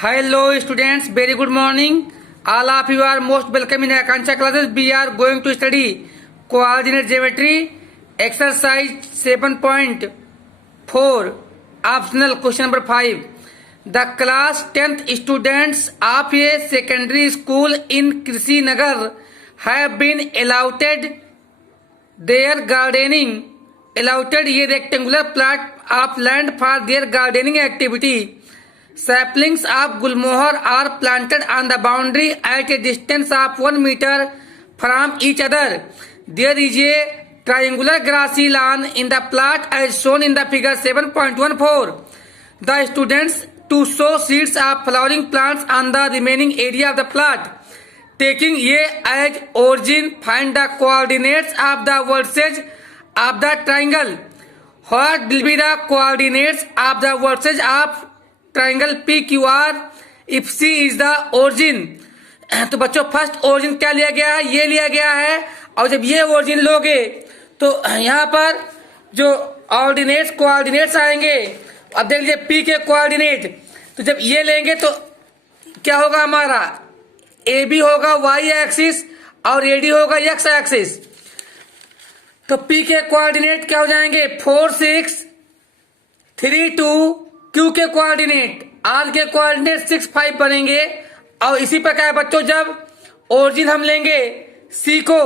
Hello students, very good morning. All of you are most welcome in Akanksha classes. We are going to study coordinate geometry, exercise 7.4, optional question number 5. The class 10th students of a secondary school in Krishinagar have been allotted their gardening, allotted a rectangular plot of land for their gardening activity. Saplings of gulmohar are planted on the boundary at a distance of 1 meter from each other. There is a triangular grassy lawn in the plot as shown in the figure 7.14. The students to sow seeds of flowering plants on the remaining area of the plot. Taking A as origin, find the coordinates of the vertices of the triangle. What will be the coordinates of the vertices of triangle P Q R if C is the origin. तो बच्चों first origin क्या लिया गया है, ये लिया गया है। और जब ये ओरिजिन लोगे तो यहाँ पर जो ऑर्डिनेट्स कोऑर्डिनेट्स आएंगे। अब देख लीजिए पी के कोऑर्डिनेट, तो जब ये लेंगे तो क्या होगा, हमारा ए बी होगा वाई एक्सिस और ए डी होगा एक्स एक्सिस। तो पी के कोऑर्डिनेट क्या हो जाएंगे 4 6 3 2। क्यू के कोऑर्डिनेट आर के कोऑर्डिनेट 6 5 बनेंगे। और इसी प्रकार बच्चों जब ओरिजिन हम लेंगे सी को,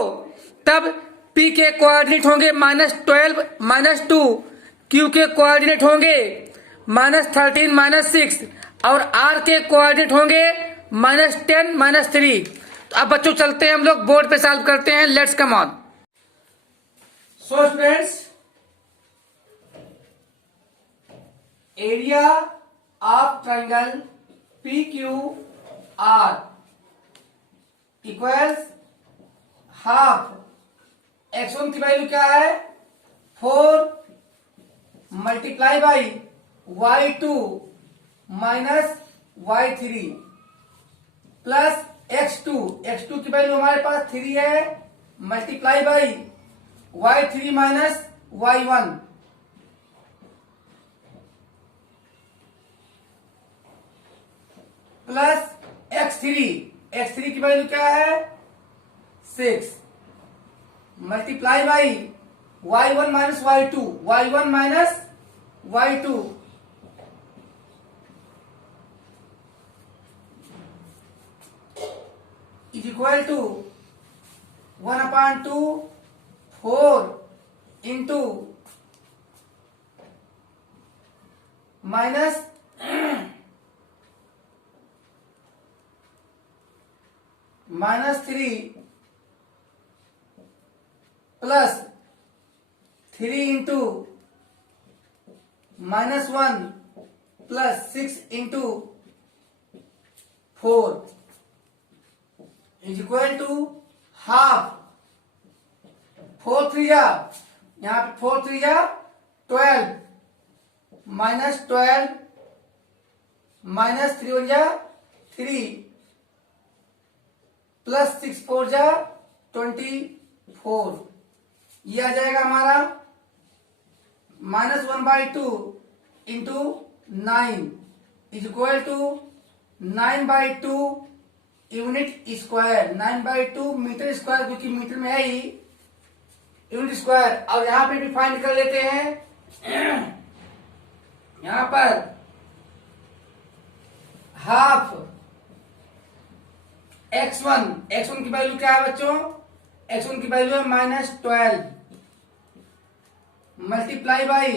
तब पी के कोऑर्डिनेट होंगे -12 -2, क्यू के कोऑर्डिनेट होंगे -13 -6 और आर के कोऑर्डिनेट होंगे -10 -3। तो अब बच्चों चलते हैं हम लोग बोर्ड पे सॉल्व करते हैं। Let's come on. So students, area of triangle P Q are equals half x1 की वैल्यू क्या है 4 multiply by y2 minus y3 plus x2 की वैल्यू हमारे पास 3 है multiply by y3 minus y1 plus x3 की value क्या है 6 multiply by y1 minus y1 minus y2 is equal to 1/2 4 into minus -3 plus 3 into -1 plus 6 into 4 is equal to half. 4 3 यहाँ पे 4 3 12 -12 -3 1 3 plus 6 4 24। ये आ जाएगा हमारा -1/2 into 9 is equal to 9/2 unit square. 9/2 metre square, क्योंकि metre में है ही यूनिट स्क्वायर। और यहां पे भी फाइंड कर लेते हैं। यहां पर हाफ x1 की वैल्यू क्या है बच्चों, x1 की वैल्यू है -12 मल्टीप्लाई बाई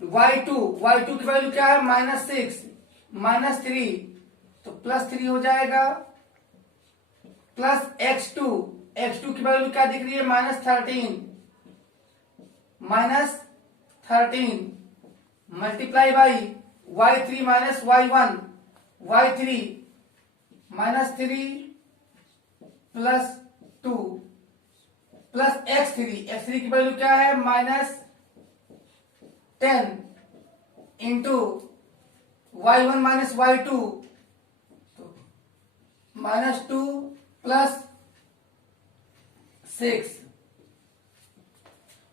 y2 की वैल्यू क्या है -6 -3, तो +3 हो जाएगा प्लस x2 की वैल्यू क्या दिख रही है -13 multiply by y3 minus y1 y3 -3 plus 2 plus x3 की वैल्यू क्या है -10 into y1 minus y2 -2 plus 6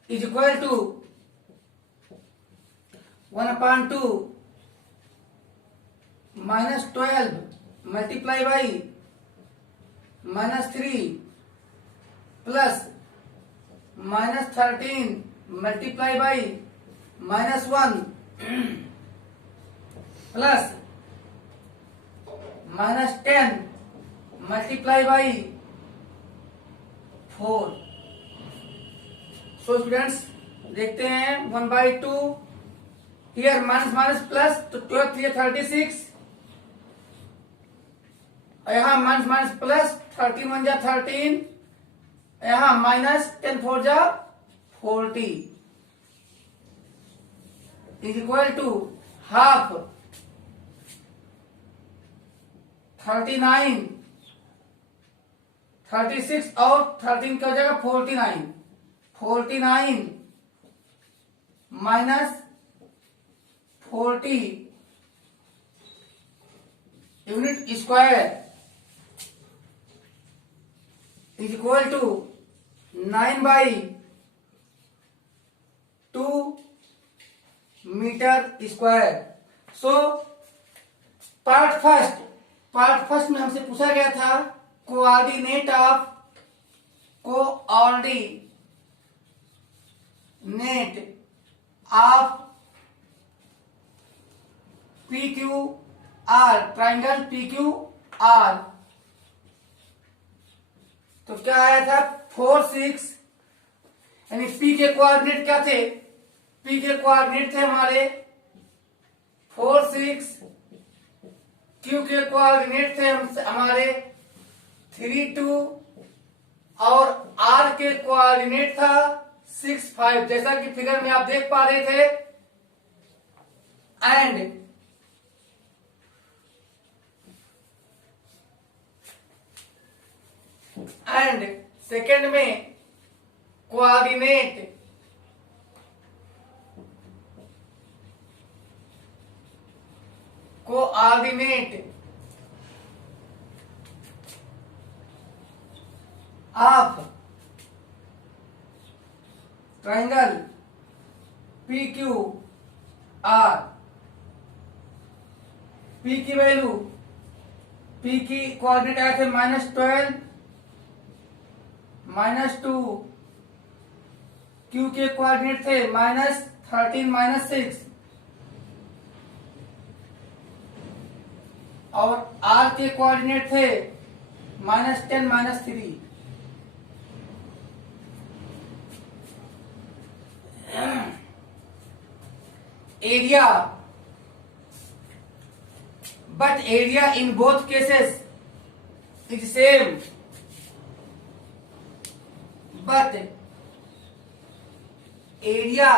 is equal to 1/2 -12 multiply by -3 plus -13 multiply by -1 plus -10 multiply by 4। So students देखते हैं 1/2 हियर माइनस माइनस प्लस, तो 12 3 36, यहाँ minus minus plus 13 1 जा 13, यहाँ minus 10 4 जा 40 इज इक्वल टू हाफ 39 36 और 13 का जगह 49 minus 40 unit square is equal to 9/2 metre square. So part first में हमसे पूछा गया था coordinate of PQR, triangle PQR। तो क्या आया था 4 6, यानी P के कोऑर्डिनेट क्या थे? P के कोऑर्डिनेट थे हमारे 4 6, Q के कोऑर्डिनेट थे हमारे 3 2 और R के कोऑर्डिनेट था 6 5, जैसा कि फिगर में आप देख पा रहे थे। एंड सेकेंड में coordinate of triangle PQR। P की वैल्यू, P की कोऑर्डिनेट आए थे -12 -2, Q के कोऑर्डिनेट थे -13 -6 और R के कोऑर्डिनेट थे -10 -3। Area, but area in both cases is same, but area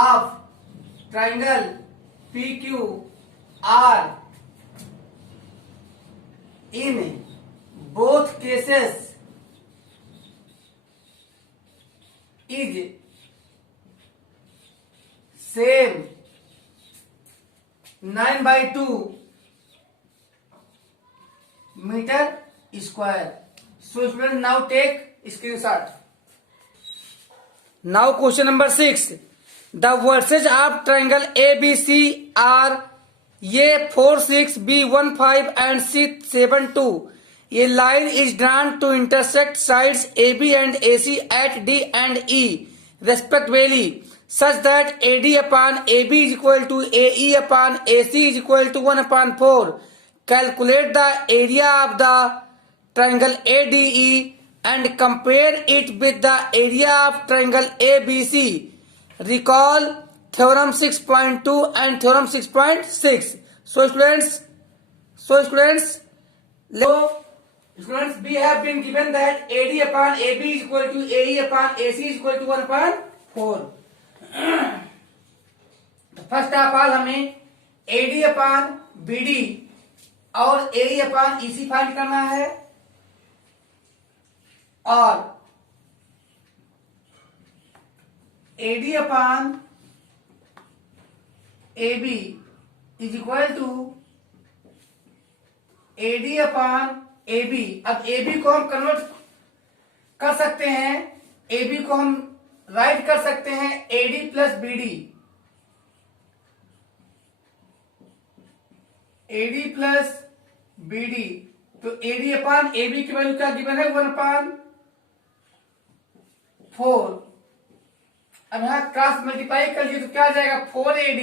of triangle PQR in both cases is same, 9/2 metre square. So student now take screenshot. Now question number 6, the vertices of triangle ABC are ये 4 6 B 1 5 and C 7 2। ये line is drawn to intersect sides AB and AC at D and E respectively, such that AD upon AB is equal to AE upon AC is equal to 1/4. Calculate the area of the triangle ADE and compare it with the area of triangle ABC. Recall theorem 6.2 and theorem 6.6. So students, we have been given that AD upon AB is equal to AE upon AC is equal to 1/4. First of all हमें AD upon BD और AE upon EC find करना है, और AD upon AB is equal to AD upon AB। अब AB को हम convert कर सकते हैं, AB को हम राइट कर सकते हैं AD plus BD। AD plus BD, तो AD अपान AB की वैल्यू क्या गिवन है 1/4। अब यहां क्रॉस मल्टीप्लाई कर लिए तो क्या आ जाएगा 4AD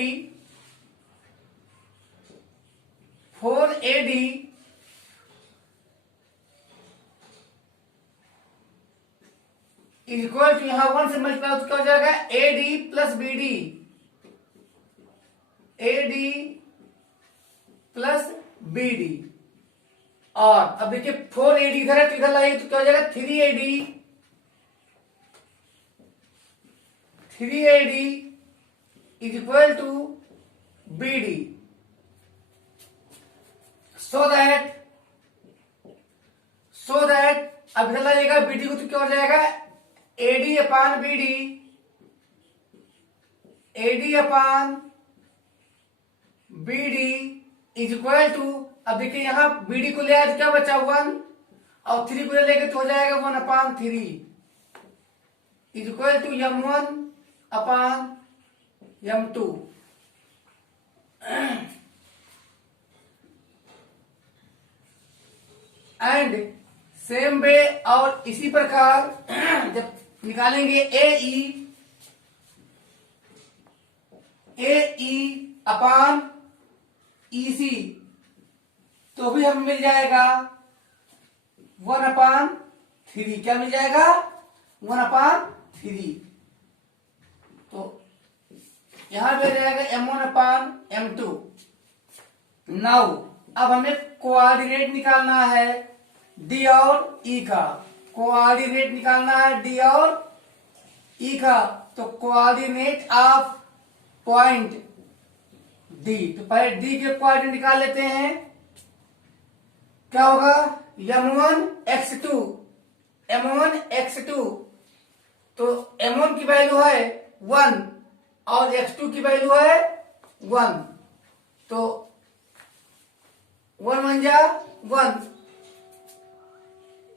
इक्वल टू यहां 1 से मल्टीप्लाई तो क्या हो जाएगा AD plus BD, AD plus BD। और अब देखिए 4AD इधर है तो इधर लाइए तो क्या हो जाएगा 3AD is equal to BD। So that अब इधर लाइएगा BD को तो क्या हो जाएगा AD upon BD, AD upon BD is equal to, अब देखिए यहां BD को ले आए तो क्या बचा 1 और 3 को ले लेके तो हो जाएगा 1/3 is equal to M1 upon M2। And same way और इसी प्रकार जब निकालेंगे AE अपान EC तो भी हमें मिल जाएगा 1/3। क्या मिल जाएगा 1/3। तो यहां मिल जाएगा M1 अपान M2। नाउ अब हमें कोऑर्डिनेट निकालना है D और E का, कोऑर्डिनेट निकालना है D और E का। तो कोऑर्डिनेट ऑफ पॉइंट D, तो पहले D के कोऑर्डिनेट निकाल लेते हैं। क्या होगा M1 x2, तो M1 की वैल्यू है 1 और x2 की वैल्यू है 1, तो 1 1 जा 1,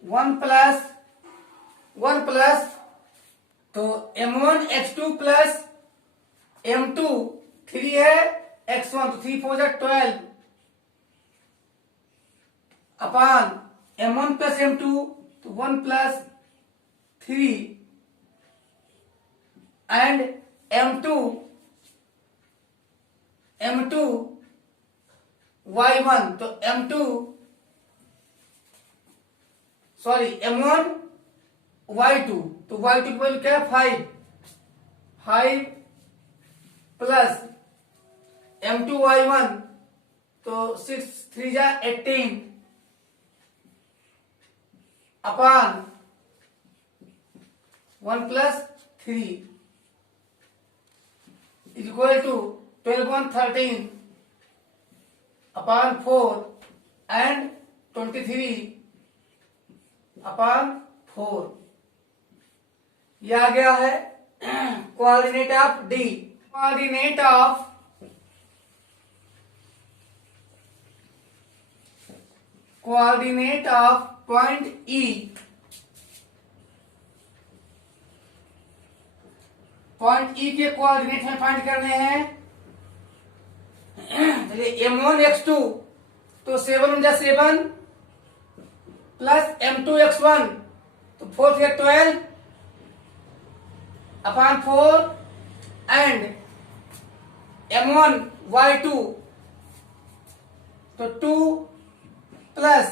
1 प्लस तो M1 x2 प्लस M2 3 है x1, तो 3 4 जा 12 अपान M1 प्लस M2 तो 1 प्लस 3 एंड M2 y1, तो M1 y2, तो y2 की वैल्यू क्या है 5 प्लस M2 y1, तो 6 3 जा 18 upon 1 plus 3 is equal to 12 1 13 upon 4 and 23 upon 4। यह आ गया है coordinate of D। Coordinate of point E, point E के कोऑर्डिनेट हमें फाइंड करने हैं। चलिए M1 x2, तो 7 1 जा 7 प्लस M2 x1, तो 4 3 12 अपान 4 एंड M1 y2, तो 2 प्लस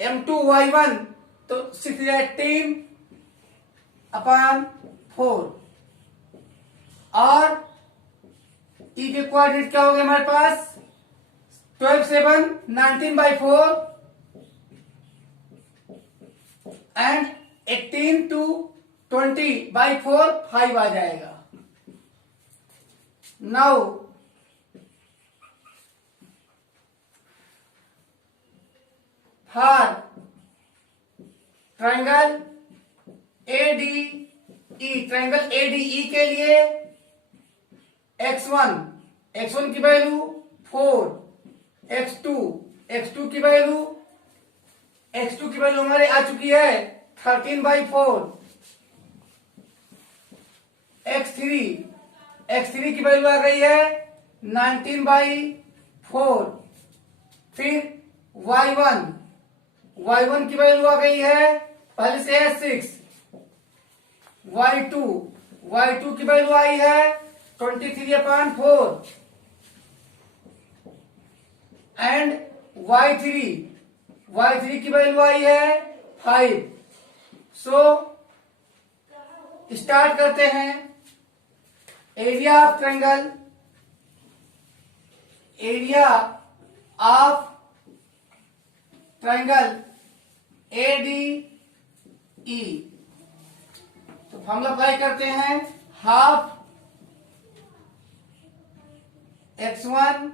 M2 y1, तो 6 18 अपान 4। और E के कोऑर्डिनेट क्या हो गए हमारे पास 12 7 19/4 एंड 18 to 20/4 5 आ जाएगा। Now for triangle ADE, triangle ADE के लिए x1 की वैल्यू 4, x2 की वैल्यू हमारे आ चुकी है 13/4, x3 की वैल्यू आ गई है 19/4 फिर y1 की वैल्यू आ गई है पहले से है 6, y2 की वैल्यू आई है 23/4 एंड y3 की वैल्यू आई है 5। सो स्टार्ट करते हैं। एरिया ऑफ ट्रायंगल ADE, तो फॉर्मूला अप्लाई करते हैं। Half x1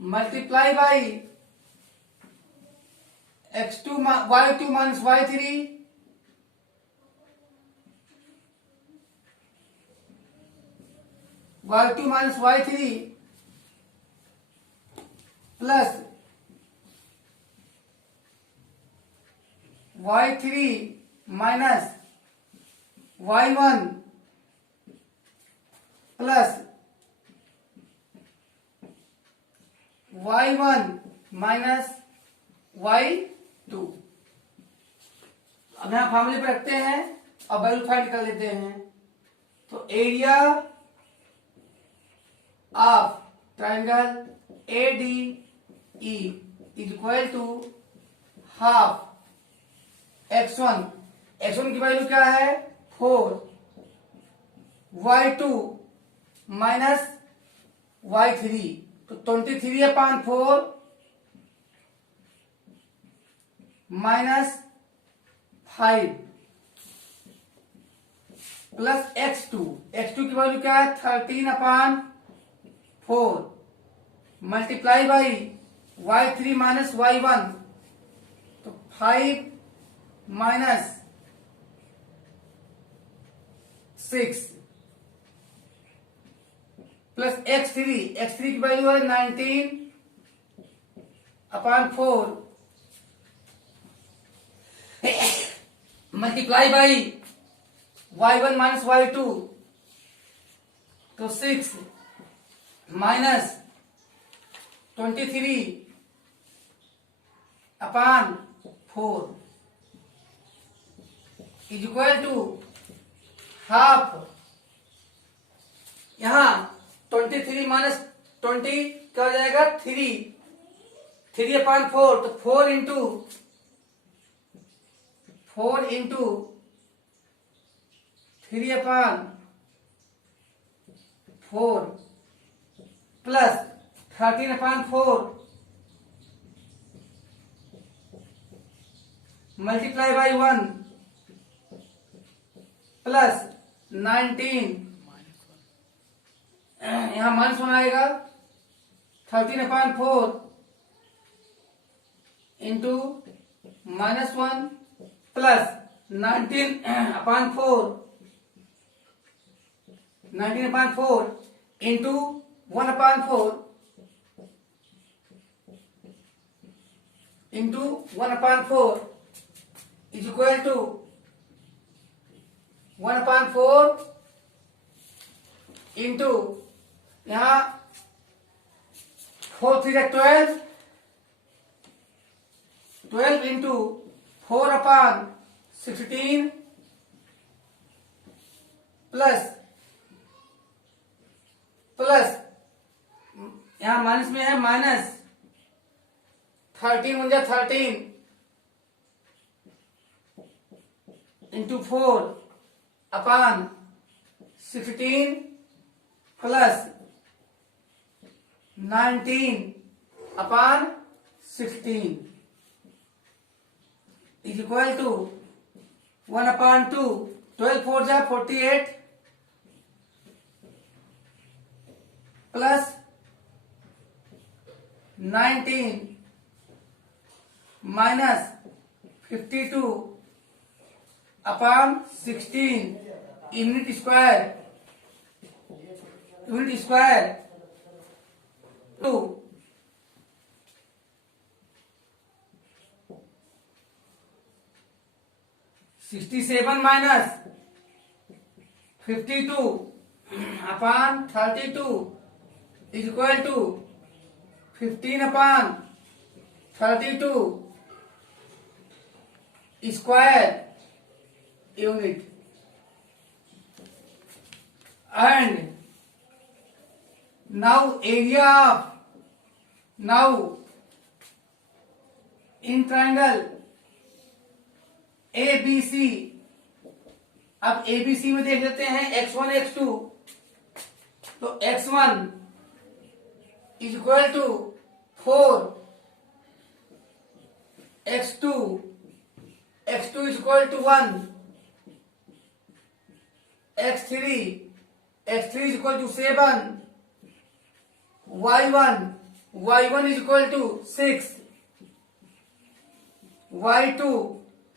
multiply by y2 minus y3 plus y3 minus y1 plus y1 minus y2। अब यहां फॉर्मूले पे रखते हैं और वैल्यू फाइंड कर लेते हैं। तो area of triangle ADE is equal to half x1 की वैल्यू क्या है 4, y2 माइनस y3, तो 23/4 माइनस 5 प्लस x2 की वैल्यू क्या है 13/4 multiply by y3 minus y1, तो 5 माइनस 6 प्लस x3 की वैल्यू है 19/4 multiply by y1 minus y2, तो 6 minus 23/4 is equal to half, यहां 23 माइनस 20 क्या हो जाएगा 3/4, तो 4 into 3/4 plus 13/4 multiply by 1 plus 19, यहां माइनस 1 आएगा 13/4 into -1 plus 19/4 into 1/4 into 1/4 is equal to 1/4 into यहां 4 3 12 इंटू 4/16 प्लस यहां माइनस में है minus 13 into 4/16 plus 19/16 is equal to 1/2, 12 4 जा 48 plus 19 minus 52/16 unit square 2 67 minus 52/32 is equal to 15/32 square unit, and now in triangle ABC, अब ABC में देख लेते हैं x1 x2, तो x1 is equal to 4, x2 is equal to 1, x3 is equal to 7, y1 is equal to 6, y2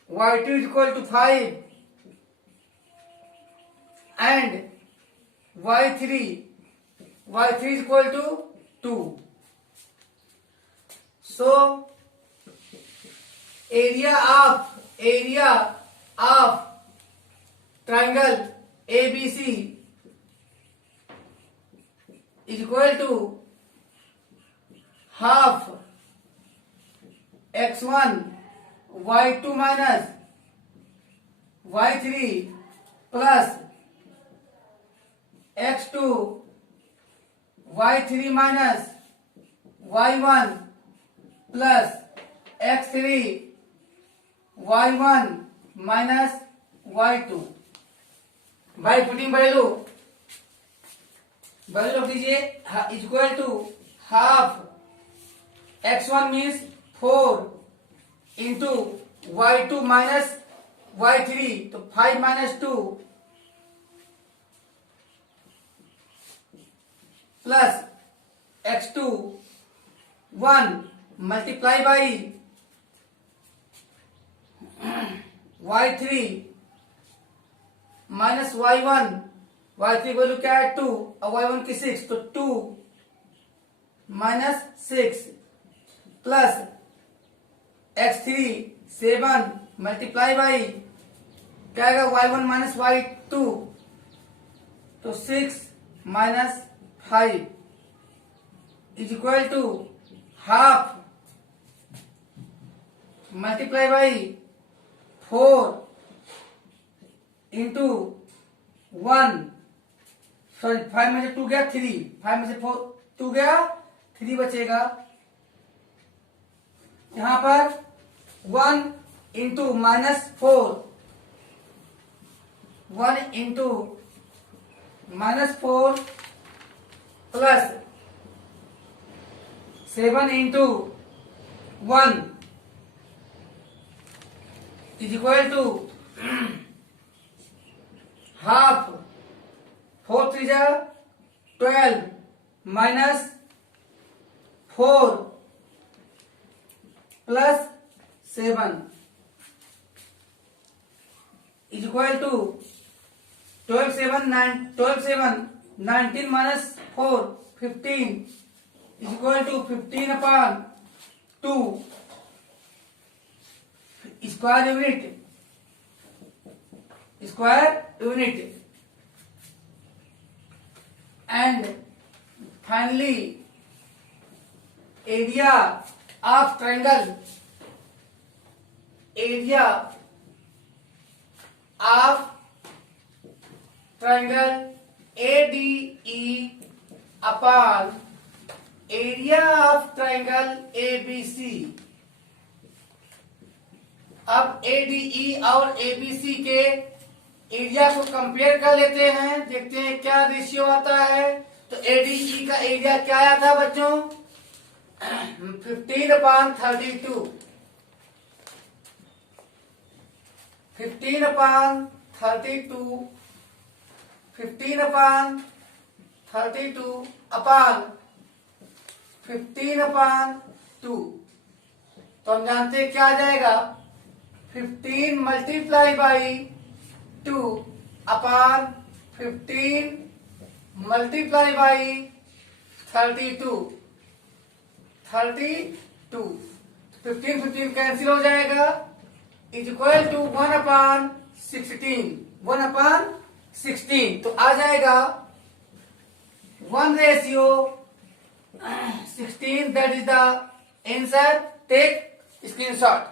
is equal to 5, and y3 is equal to 2. So area of triangle ABC is equal to half x1 y2 minus y3 plus x2 y3 minus y1 plus x3 y1 minus y2. भाई putting value रख दीजिए is equal to half x1 means 4 into y2 minus y3, तो 5 minus 2 plus x2 1 multiply by y3 minus y1, y3 value क्या है 2 और y1 की 6, तो 2 minus 6 plus x3 7 multiply by क्या आएगा y1 माइनस y2, तो 6 minus 5 is equal to half multiply by 4 into 1, sorry 5 में से 2 गया 3, 5 में से 4 2 गया 3 बचेगा, यहां पर 1 into minus 4, 1 into minus 4 plus 7 into 1 is equal to half 4 3 जा 12 minus 4 plus 7 is equal to 12 7 19 minus 4 15 is equal to 15/2 square unit and finally area of triangle ADE upon area of triangle ABC. अब ADE और ABC के area को compare कर लेते हैं, देखते हैं क्या रेशियो आता है। तो ADE का एरिया क्या आया था बच्चों 15/32 अपॉन 15/2। तो हम जानते हैं क्या आ जाएगा 15 multiply by 2 upon 15 multiply by 32 15 cancel हो जाएगा इज इक्वल टू 1/16 तो आ जाएगा 1:8 16, that is the answer. Take screenshot.